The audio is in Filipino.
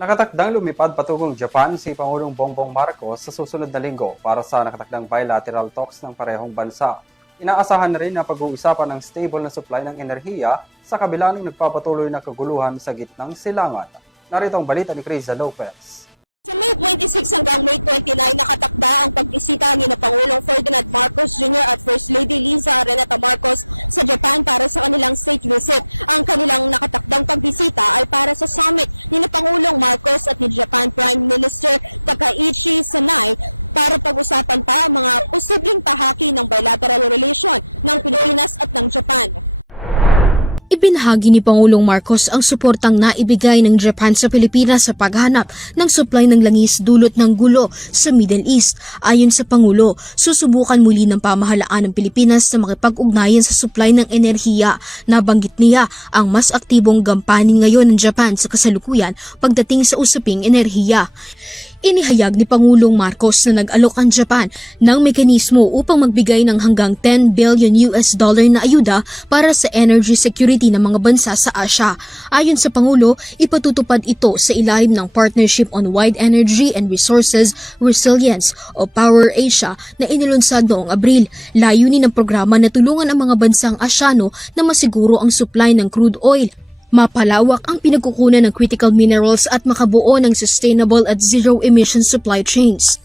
Nakatakdang lumipad patungong Japan si Pangulong Bongbong Marcos sa susunod na linggo para sa nakatakdang bilateral talks ng parehong bansa. Inaasahan na rin na pag-uusapan ng stable na supply ng enerhiya sa kabila ng nagpapatuloy na kaguluhan sa gitnang silangan. Narito ang balita ni Criza Lopez. Ibinahagi ni Pangulong Marcos ang suportang naibigay ng Japan sa Pilipinas sa paghanap ng supply ng langis dulot ng gulo sa Middle East. Ayon sa Pangulo, susubukan muli ng pamahalaan ng Pilipinas na makipag-ugnayan sa supply ng enerhiya. Nabanggit niya ang mas aktibong gampanin ngayon ng Japan sa kasalukuyan pagdating sa usaping enerhiya. Inihayag ni Pangulong Marcos na nag-alok ang Japan ng mekanismo upang magbigay ng hanggang $10 billion na ayuda para sa energy security ng mga bansa sa Asia. Ayon sa Pangulo, ipatutupad ito sa ilalim ng Partnership on Wide Energy and Resources Resilience o Power Asia na inilunsad noong Abril. Layunin ng programa na tulungan ang mga bansang Asyano na masiguro ang supply ng crude oil, mapalawak ang pinagkukunan ng critical minerals at makabuo ng sustainable at zero-emission supply chains.